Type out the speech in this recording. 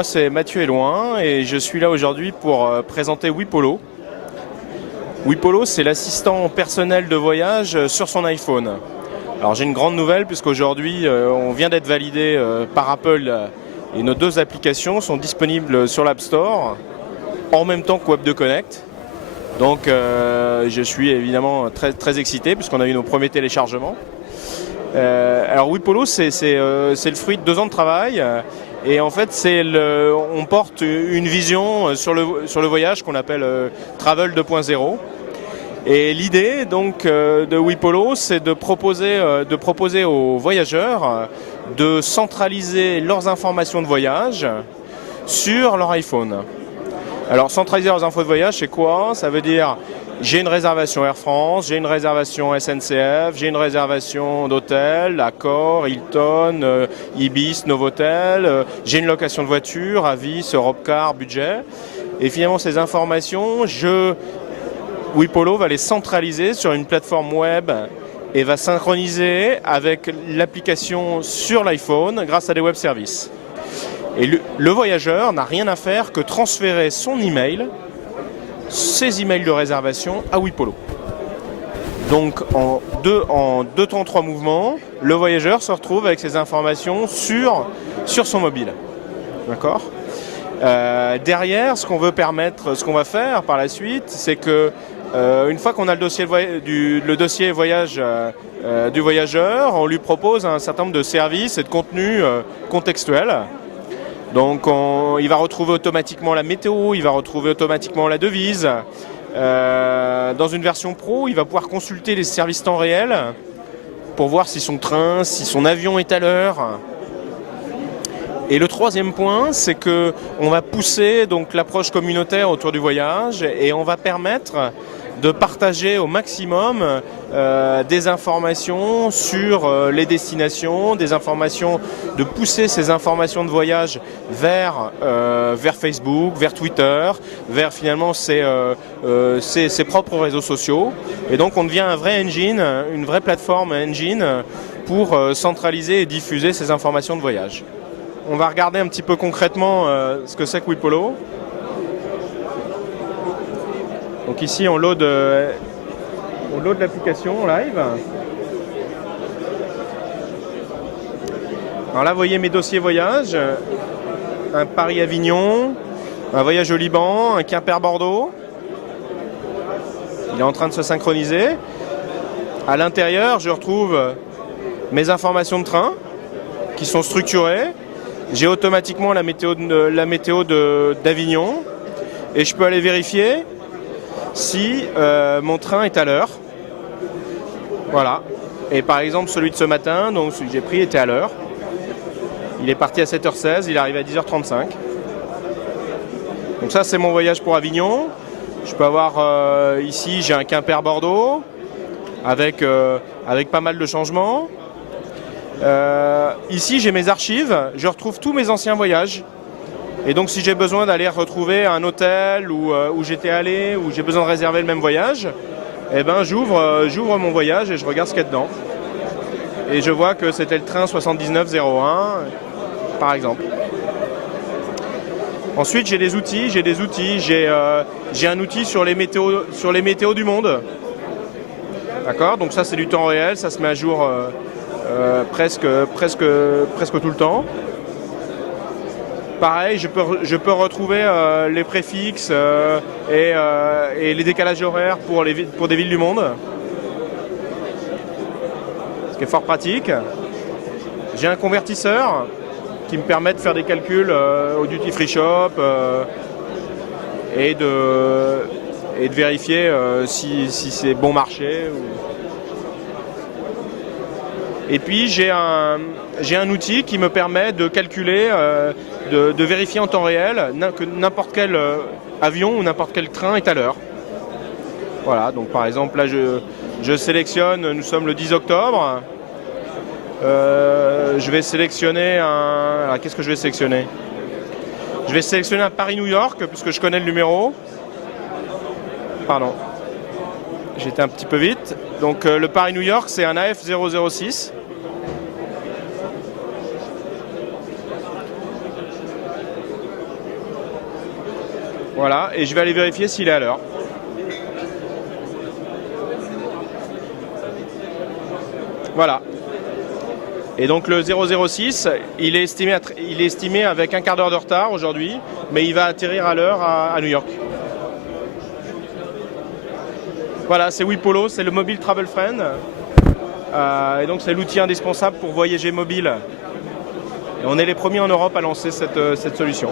moi c'est Mathieu Elouin et je suis là aujourd'hui pour présenter Wipolo. Wipolo, c'est l'assistant personnel de voyage sur son iPhone. Alors j'ai une grande nouvelle puisqu'aujourd'hui on vient d'être validé par Apple et nos deux applications sont disponibles sur l'App Store en même temps que Web2 Connect. Donc je suis évidemment très excité puisqu'on a eu nos premiers téléchargements. Alors Wipolo, c'est le fruit de 2 ans de travail et en fait on porte une vision sur le voyage qu'on appelle Travel 2.0. Et l'idée donc de Wipolo, c'est de proposer aux voyageurs de centraliser leurs informations de voyage sur leur iPhone. Alors centraliser leurs infos de voyage, c'est quoi? Ça veut dire j'ai une réservation Air France, j'ai une réservation SNCF, j'ai une réservation d'hôtel, Accor, Hilton, Ibis, Novotel, j'ai une location de voiture, Avis, Europcar, budget. Et finalement ces informations, Wipolo va les centraliser sur une plateforme web et va synchroniser avec l'application sur l'iPhone grâce à des web services. Et le voyageur n'a rien à faire que transférer son email, ses emails de réservation à Wipolo. Donc en 2 temps 3 mouvements, le voyageur se retrouve avec ses informations sur son mobile. D'accord ? Derrière, ce qu'on va faire par la suite, c'est que une fois qu'on a le dossier voyage du voyageur, on lui propose un certain nombre de services et de contenus contextuels. Donc il va retrouver automatiquement la météo, il va retrouver automatiquement la devise. Dans une version pro, il va pouvoir consulter les services temps réel pour voir si son train, si son avion est à l'heure. Et le troisième point, c'est qu'on va pousser donc l'approche communautaire autour du voyage et on va permettre de partager au maximum des informations sur les destinations, de pousser ces informations de voyage vers Facebook, vers Twitter, vers finalement ses propres réseaux sociaux. Et donc on devient un vrai engine, une vraie plateforme engine pour centraliser et diffuser ces informations de voyage. On va regarder un petit peu concrètement ce que c'est que Wipolo. Donc ici on load l'application live. Alors là vous voyez mes dossiers voyage. Un Paris-Avignon, un voyage au Liban, un Quimper-Bordeaux. Il est en train de se synchroniser. À l'intérieur je retrouve mes informations de train qui sont structurées. J'ai automatiquement la météo d'Avignon et je peux aller vérifier si mon train est à l'heure. Voilà. Et par exemple celui de ce matin, donc celui que j'ai pris était à l'heure. Il est parti à 7h16, il est arrivé à 10h35. Donc ça c'est mon voyage pour Avignon. Je peux avoir ici j'ai un Quimper-Bordeaux avec pas mal de changements. Ici j'ai mes archives, je retrouve tous mes anciens voyages et donc si j'ai besoin d'aller retrouver un hôtel où j'étais allé, où j'ai besoin de réserver le même voyage, eh ben j'ouvre mon voyage et je regarde ce qu'il y a dedans et je vois que c'était le train 7901 par exemple. Ensuite j'ai des outils, j'ai un outil sur les météos du monde. D'accord, donc ça c'est du temps réel, ça se met à jour presque tout le temps. Pareil, je peux retrouver les préfixes et les décalages horaires pour des villes du monde. Ce qui est fort pratique. J'ai un convertisseur qui me permet de faire des calculs au duty free shop et de vérifier si c'est bon marché. Et puis j'ai un outil qui me permet de calculer, de vérifier en temps réel que n'importe quel avion ou n'importe quel train est à l'heure. Voilà, donc par exemple là je sélectionne, nous sommes le 10 octobre. Je vais sélectionner alors, qu'est-ce que je vais sélectionner? Je vais sélectionner un Paris-New York puisque je connais le numéro. Pardon. J'étais un petit peu vite. Donc le Paris-New York, c'est un AF006. Voilà, et je vais aller vérifier s'il est à l'heure. Voilà. Et donc le 006, il est estimé avec un quart d'heure de retard aujourd'hui, mais il va atterrir à l'heure à New York. Voilà, c'est WePolo, c'est le Mobile Travel Friend. Et donc c'est l'outil indispensable pour voyager mobile. Et on est les premiers en Europe à lancer cette solution.